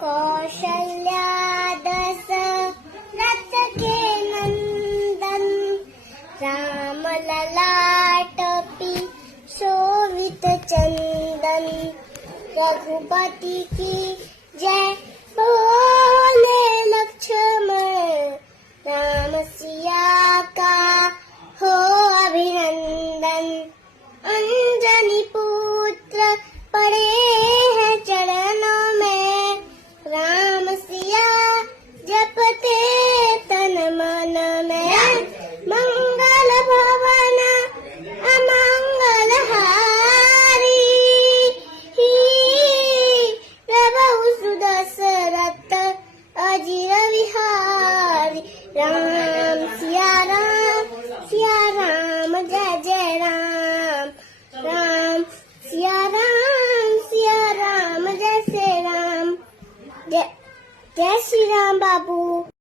कौशल्या दशरथ के नंदन, राम ललाटपि शोभित चंदन। रघुपति की जय बोले लक्ष्मण, राम सिया का हो अभिनंदन। अंजनी पुत्र पड़े हैं चरणों में, राम सिया जपते तन मन में। मंगल भवन अमंगल हारी, प्रभु सुदशरथ अजिर विहारी। राम सिया राम जय जय राम। राम सिया राम जय श्री राम। जय श्री राम बाबू।